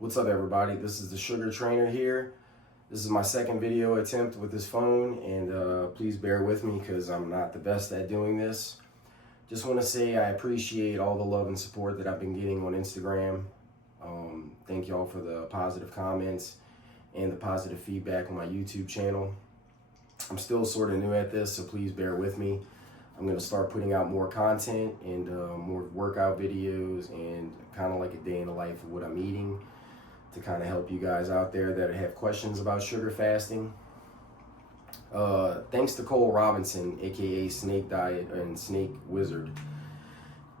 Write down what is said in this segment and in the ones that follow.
What's up, everybody? This is the Sugar Trainer here. This is my second video attempt with this phone, and please bear with me because I'm not the best at doing this. Just want to say I appreciate all the love and support that I've been getting on Instagram. Thank y'all for the positive comments and the positive feedback on my YouTube channel. I'm still sort of new at this, so please bear with me. I'm going to start putting out more content and more workout videos and kind of like a day in the life of what I'm eating, to kind of help you guys out there that have questions about sugar fasting. Thanks to Cole Robinson, aka Snake Diet and Snake Wizard.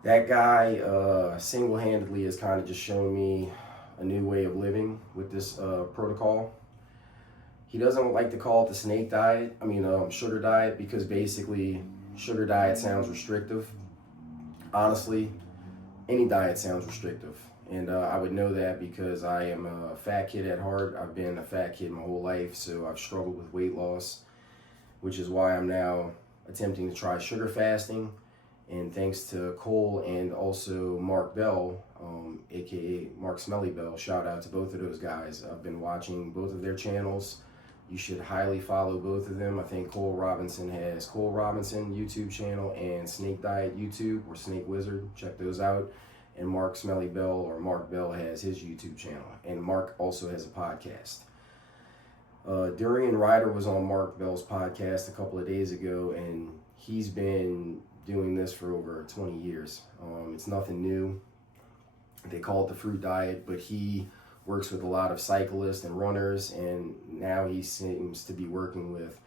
That guy single-handedly has kind of just shown me a new way of living with this protocol. He doesn't like to call it the snake diet, sugar diet, because basically sugar diet sounds restrictive. Honestly, any diet sounds restrictive. And I would know that because I am a fat kid at heart. I've been a fat kid my whole life, so I've struggled with weight loss, which is why I'm now attempting to try sugar fasting. And thanks to Cole and also Mark Bell, aka Mark Smelly Bell, shout out to both of those guys. I've been watching both of their channels. You should highly follow both of them. I think Cole Robinson has Cole Robinson YouTube channel and Snake Diet YouTube, or Snake Wizard. Check those out. And Mark Smelly Bell, or Mark Bell, has his YouTube channel. And Mark also has a podcast. Durian Ryder was on Mark Bell's podcast a couple of days ago, and he's been doing this for over 20 years. It's nothing new. They call it the fruit diet, but he works with a lot of cyclists and runners, and now he seems to be working with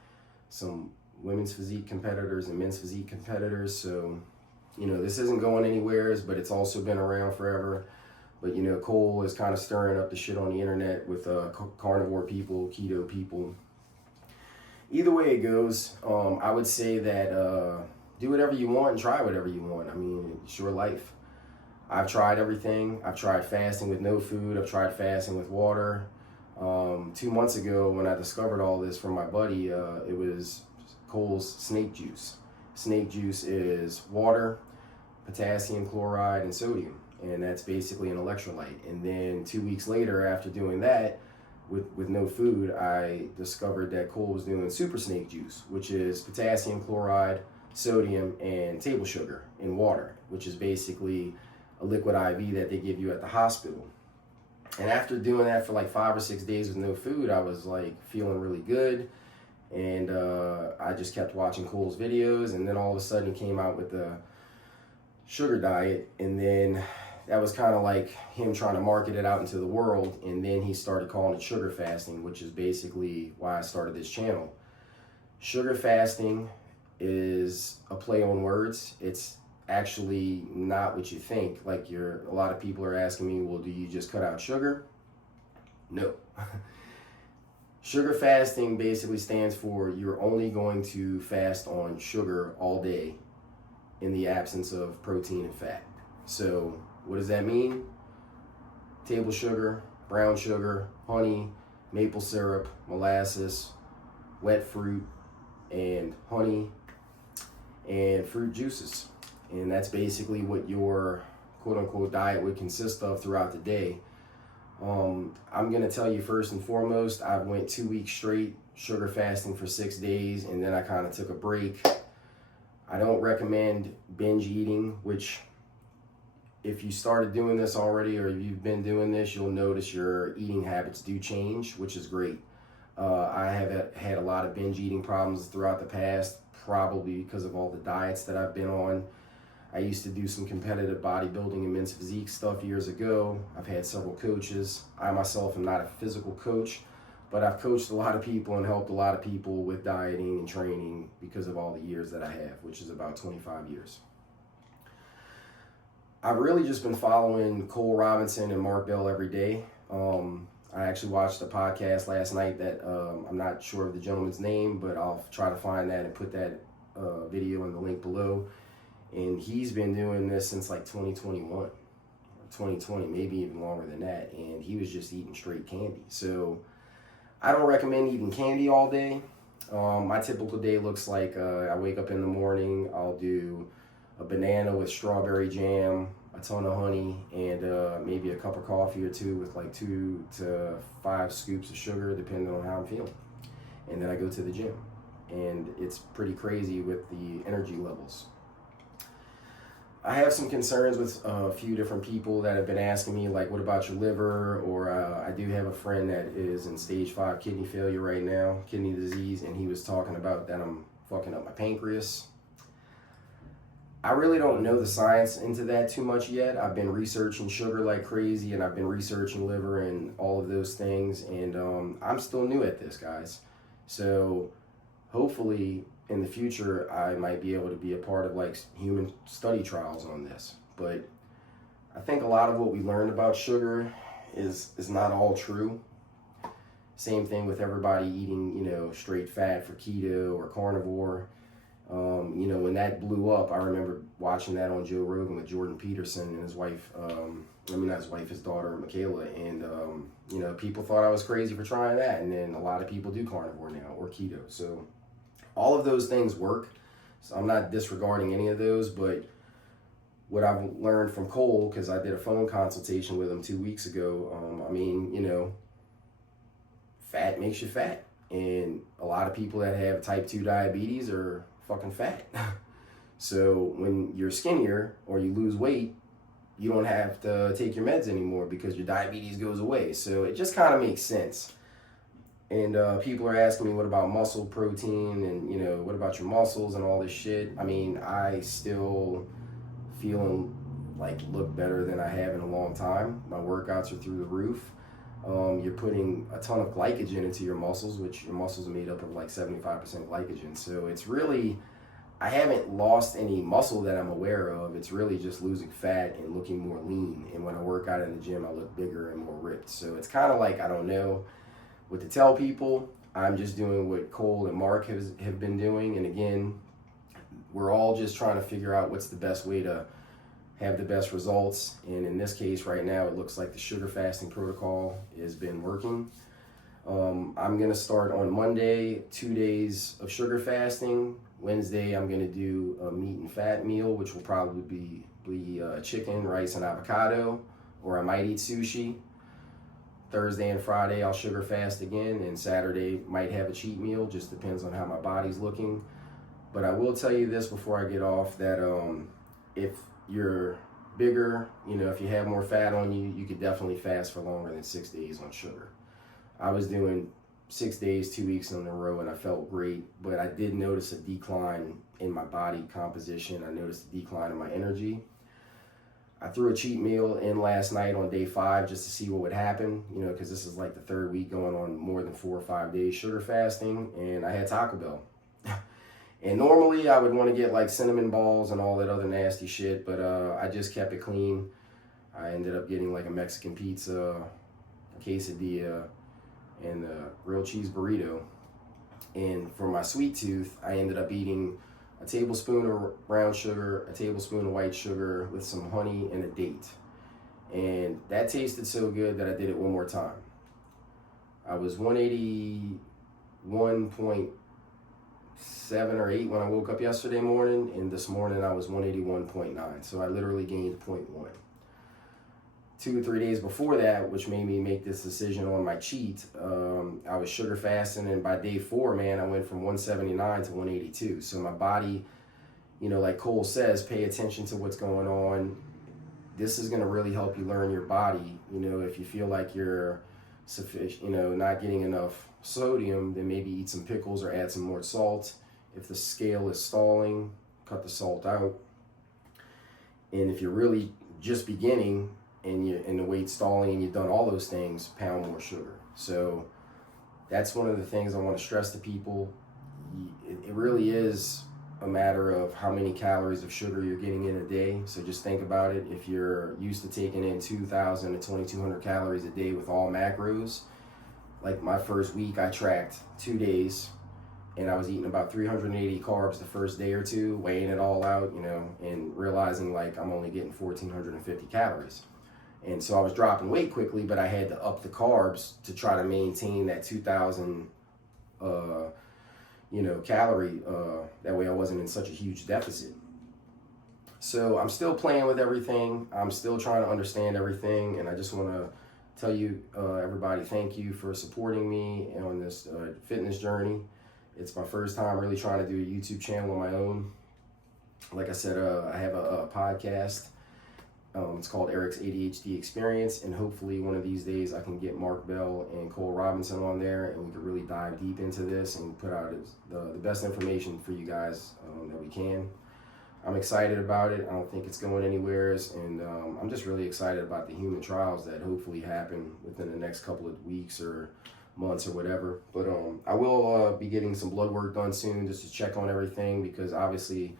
some women's physique competitors and men's physique competitors. So, this isn't going anywhere, but it's also been around forever. But, Cole is kind of stirring up the shit on the internet with carnivore people, keto people. Either way it goes, I would say that do whatever you want and try whatever you want. It's your life. I've tried everything. I've tried fasting with no food. I've tried fasting with water. 2 months ago, when I discovered all this from my buddy, it was Cole's snake juice. Snake juice is water, potassium chloride, and sodium, and that's basically an electrolyte. And then 2 weeks later, after doing that with no food, I discovered that Cole was doing super snake juice, which is potassium chloride, sodium, and table sugar in water, which is basically a liquid IV that they give you at the hospital. And after doing that for like 5 or 6 days with no food, I was like feeling really good. And I just kept watching Cole's videos, and then all of a sudden he came out with the sugar diet, and then that was kind of like him trying to market it out into the world, and then he started calling it sugar fasting, which is basically why I started this channel. Sugar fasting is a play on words. It's actually not what you think. Like, a lot of people are asking me, well, do you just cut out sugar? No. Sugar fasting basically stands for you're only going to fast on sugar all day in the absence of protein and fat. So what does that mean? Table sugar, brown sugar, honey, maple syrup, molasses, wet fruit, and honey, and fruit juices. And that's basically what your quote-unquote diet would consist of throughout the day. I'm going to tell you first and foremost, I went 2 weeks straight sugar fasting for 6 days, and then I kind of took a break. I don't recommend binge eating, which if you started doing this already, or you've been doing this, you'll notice your eating habits do change, which is great. I have had a lot of binge eating problems throughout the past, probably because of all the diets that I've been on. I used to do some competitive bodybuilding and men's physique stuff years ago. I've had several coaches. I myself am not a physical coach, but I've coached a lot of people and helped a lot of people with dieting and training because of all the years that I have, which is about 25 years. I've really just been following Cole Robinson and Mark Bell every day. I actually watched a podcast last night that I'm not sure of the gentleman's name, but I'll try to find that and put that video in the link below. And he's been doing this since like 2021, or 2020, maybe even longer than that. And he was just eating straight candy. So I don't recommend eating candy all day. My typical day looks like I wake up in the morning, I'll do a banana with strawberry jam, a ton of honey, and maybe a cup of coffee or two with like 2 to 5 scoops of sugar, depending on how I'm feeling. And then I go to the gym, and it's pretty crazy with the energy levels. I have some concerns with a few different people that have been asking me, like, what about your liver? Or I do have a friend that is in stage 5 kidney failure right now, kidney disease, and he was talking about that I'm fucking up my pancreas. I really don't know the science into that too much yet. I've been researching sugar like crazy, and I've been researching liver and all of those things, and I'm still new at this, guys. So hopefully in the future I might be able to be a part of like human study trials on this. But I think a lot of what we learned about sugar is not all true. Same thing with everybody eating, you know, straight fat for keto or carnivore. You know, when that blew up, I remember watching that on Joe Rogan with Jordan Peterson and his wife, not his wife, his daughter, Michaela. And, you know, people thought I was crazy for trying that. And then a lot of people do carnivore now or keto. So all of those things work. So I'm not disregarding any of those. But what I've learned from Cole, because I did a phone consultation with him 2 weeks ago, I mean, you know, fat makes you fat. And a lot of people that have type 2 diabetes are fucking fat. So when you're skinnier or you lose weight, you don't have to take your meds anymore because your diabetes goes away. So it just kind of makes sense. And people are asking me, what about muscle protein? And, you know, what about your muscles and all this shit? I mean, I still feeling like look better than I have in a long time. My workouts are through the roof. You're putting a ton of glycogen into your muscles, which your muscles are made up of like 75% glycogen. So it's really, I haven't lost any muscle that I'm aware of. It's really just losing fat and looking more lean. And when I work out in the gym, I look bigger and more ripped. So it's kind of like, I don't know what to tell people. I'm just doing what Cole and Mark have been doing. And again, we're all just trying to figure out what's the best way to have the best results. And in this case right now, it looks like the sugar fasting protocol has been working. I'm gonna start on Monday, 2 days of sugar fasting. Wednesday, I'm gonna do a meat and fat meal, which will probably be chicken, rice, and avocado, or I might eat sushi. Thursday and Friday, I'll sugar fast again, and Saturday might have a cheat meal, just depends on how my body's looking. But I will tell you this before I get off, that if you're bigger, you know, if you have more fat on you, you could definitely fast for longer than 6 days on sugar. I was doing 6 days, 2 weeks in a row, and I felt great, but I did notice a decline in my body composition. I noticed a decline in my energy. I threw a cheat meal in last night on day 5 just to see what would happen, you know, because this is like the 3rd week going on more than 4 or 5 days sugar fasting, and I had Taco Bell. And normally I would want to get like cinnamon balls and all that other nasty shit, but I just kept it clean. I ended up getting like a Mexican pizza, a quesadilla, and a grilled cheese burrito. And for my sweet tooth, I ended up eating a tablespoon of brown sugar, a tablespoon of white sugar with some honey and a date. And that tasted so good that I did it one more time. I was 181.7 or 8 when I woke up yesterday morning, and this morning I was 181.9. So I literally gained 0.1. 2 or 3 days before that, which made me make this decision on my cheat, I was sugar fasting, and by day 4, man, I went from 179 to 182. So my body, you know, like Cole says, pay attention to what's going on. This is going to really help you learn your body. You know, if you feel like you're sufficient, you know, not getting enough sodium, then maybe eat some pickles or add some more salt. If the scale is stalling, cut the salt out. And if you're really just beginning and the weight's stalling and you've done all those things, pound more sugar. So that's one of the things I want to stress to people. It really is a matter of how many calories of sugar you're getting in a day. So just think about it. If you're used to taking in 2,000 to 2,200 calories a day with all macros, like my first week, I tracked 2 days, and I was eating about 380 carbs the first day or two, weighing it all out, you know, and realizing like I'm only getting 1,450 calories. And so I was dropping weight quickly, but I had to up the carbs to try to maintain that 2,000, calorie. That way I wasn't in such a huge deficit. So I'm still playing with everything. I'm still trying to understand everything, and I just want to tell you, everybody, thank you for supporting me on this fitness journey. It's my first time really trying to do a YouTube channel on my own. Like I said, I have a podcast. It's called Eric's ADHD Experience, and hopefully one of these days I can get Mark Bell and Cole Robinson on there, and we can really dive deep into this and put out the best information for you guys that we can. I'm excited about it. I don't think it's going anywhere, and I'm just really excited about the human trials that hopefully happen within the next couple of weeks or months or whatever. But I will be getting some blood work done soon just to check on everything, because obviously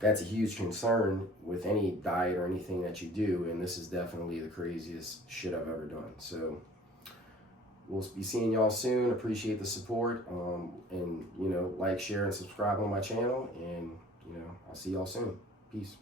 that's a huge concern with any diet or anything that you do, and this is definitely the craziest shit I've ever done. So we'll be seeing y'all soon. Appreciate the support, and like, share, and subscribe on my channel, and I'll see y'all soon. Peace.